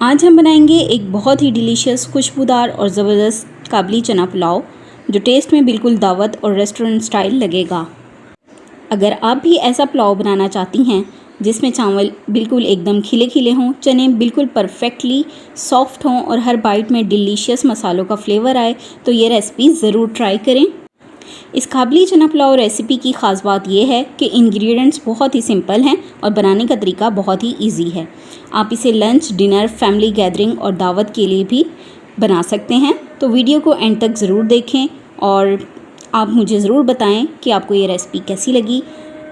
आज हम बनाएंगे एक बहुत ही डिलीशियस, खुशबूदार और ज़बरदस्त काबली चना पुलाव, जो टेस्ट में बिल्कुल दावत और रेस्टोरेंट स्टाइल लगेगा। अगर आप भी ऐसा पुलाव बनाना चाहती हैं जिसमें चावल बिल्कुल एकदम खिले खिले हों, चने बिल्कुल परफेक्टली सॉफ्ट हों और हर बाइट में डिलीशियस मसालों का फ्लेवर आए, तो ये रेसिपी ज़रूर ट्राई करें। इस काबली चना पुलाव रेसिपी की ख़ास बात यह है कि इंग्रेडिएंट्स बहुत ही सिंपल हैं और बनाने का तरीका बहुत ही इजी है। आप इसे लंच, डिनर, फैमिली गैदरिंग और दावत के लिए भी बना सकते हैं। तो वीडियो को एंड तक ज़रूर देखें और आप मुझे ज़रूर बताएं कि आपको ये रेसिपी कैसी लगी।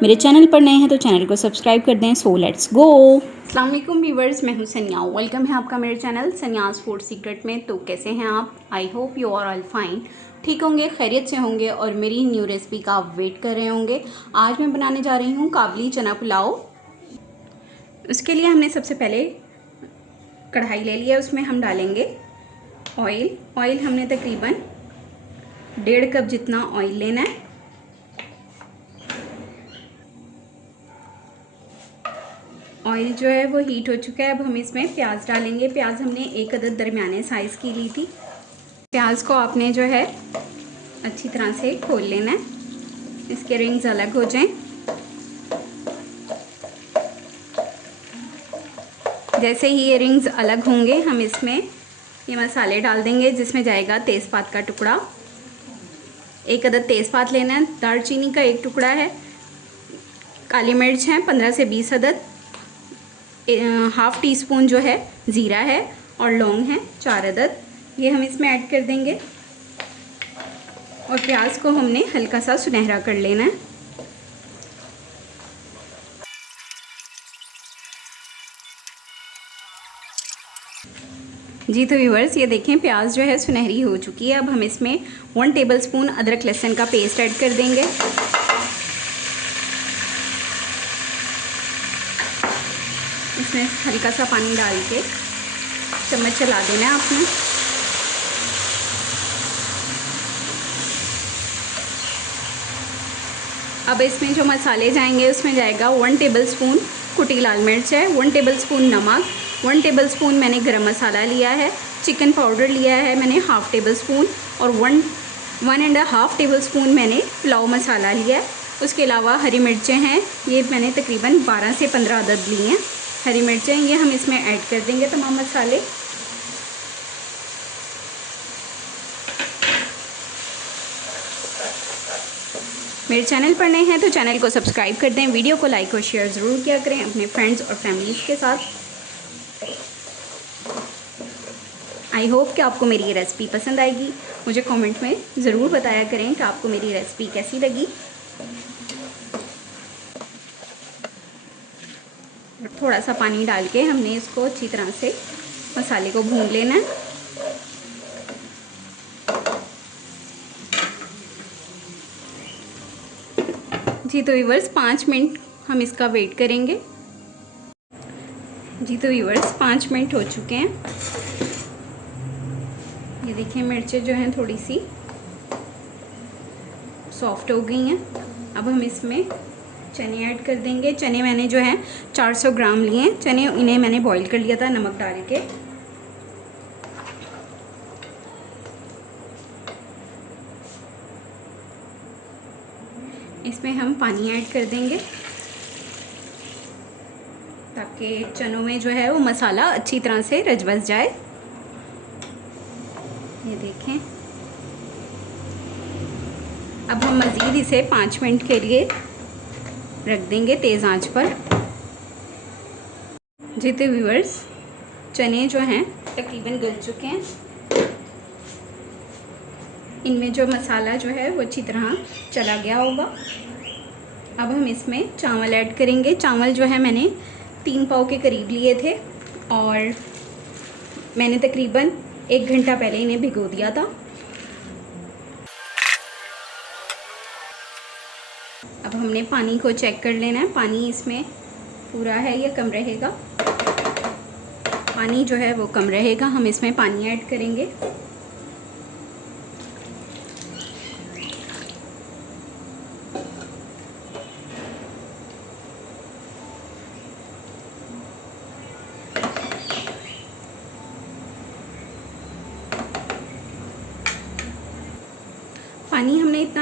मेरे चैनल पर नए हैं तो चैनल को सब्सक्राइब कर दें। So let's go. अस्सलाम वालेकुम व्यूअर्स, मैं हूं सनिया। वेलकम है आपका मेरे चैनल सनियाज़ फूड सीक्रेट में। तो कैसे हैं आप? I hope you are all fine. ठीक होंगे, खैरियत से होंगे और मेरी न्यू रेसिपी का आप वेट कर रहे होंगे। आज मैं बनाने जा रही हूँ काबली चना पुलाव। उसके लिए हमने सबसे पहले कढ़ाई ले लिया, उसमें हम डालेंगे ऑयल हमने तकरीबन 1.5 कप जितना ऑयल लेना है। ऑयल जो है वो हीट हो चुका है। अब हम इसमें प्याज डालेंगे। प्याज हमने 1 अदद दरमियाने साइज़ की ली थी। प्याज को आपने जो है अच्छी तरह से खोल लेना है, इसके रिंग्स अलग हो जाएं। जैसे ही ये रिंग्स अलग होंगे, हम इसमें ये मसाले डाल देंगे, जिसमें जाएगा तेज़पात का टुकड़ा, 1 अदद तेज़पात लेना है। दालचीनी का 1 टुकड़ा है। काली मिर्च हैं 15 से 20 अदद। हाफ़ टी स्पून जो है ज़ीरा है और लौंग हैं 4 अदद। ये हम इसमें ऐड कर देंगे और प्याज को हमने हल्का सा सुनहरा कर लेना है। जी तो व्यूअर्स, ये देखें प्याज जो है सुनहरी हो चुकी है। अब हम इसमें 1 टेबलस्पून अदरक लहसुन का पेस्ट ऐड कर देंगे। इसमें हल्का सा पानी डाल के चम्मच चला देना है आपने। अब इसमें जो मसाले जाएंगे, उसमें जाएगा 1 टेबलस्पून कुटी लाल मिर्च है, 1 टेबलस्पून नमक, 1 टेबलस्पून मैंने गरम मसाला लिया है, चिकन पाउडर लिया है मैंने हाफ़ टेबल स्पून, और 1.5 टेबल स्पून मैंने पुलाव मसाला लिया है। उसके अलावा हरी मिर्चें हैं, ये मैंने तकरीबन 12 से 15 अदद ली हैं हरी मिर्चें। ये हम इसमें ऐड कर देंगे तमाम मसाले। मेरे चैनल पर नए हैं तो चैनल को सब्सक्राइब कर दें। वीडियो को लाइक और शेयर ज़रूर किया करें अपने फ्रेंड्स और फैमिलीज़ के साथ। आई होप कि आपको मेरी ये रेसिपी पसंद आएगी। मुझे कमेंट में ज़रूर बताया करें कि आपको मेरी रेसिपी कैसी लगी। थोड़ा सा पानी डाल के हमने इसको अच्छी तरह से मसाले को भून लेना है। जी तो व्यूअर्स, 5 मिनट हम इसका वेट करेंगे। जी तो व्यूअर्स, 5 मिनट हो चुके हैं। ये देखिए मिर्चें जो हैं थोड़ी सी सॉफ्ट हो गई हैं। अब हम इसमें चने ऐड कर देंगे। चने मैंने जो है 400 ग्राम लिए हैं चने, इन्हें मैंने बॉईल कर लिया था नमक डाल के। इसमें हम पानी ऐड कर देंगे ताकि चनों में जो है वो मसाला अच्छी तरह से रच बस जाए। ये देखें। अब हम मज़ीद इसे 5 मिनट के लिए रख देंगे तेज़ आंच पर। जी तो व्यूअर्स, चने जो हैं तकरीबन गल चुके हैं। इनमें जो मसाला जो है वो अच्छी तरह चला गया होगा। अब हम इसमें चावल ऐड करेंगे। चावल जो है मैंने 3 पाव के करीब लिए थे और मैंने तकरीबन 1 घंटा पहले इन्हें भिगो दिया था। अब हमने पानी को चेक कर लेना है, पानी इसमें पूरा है या कम रहेगा। पानी जो है वो कम रहेगा, हम इसमें पानी ऐड करेंगे।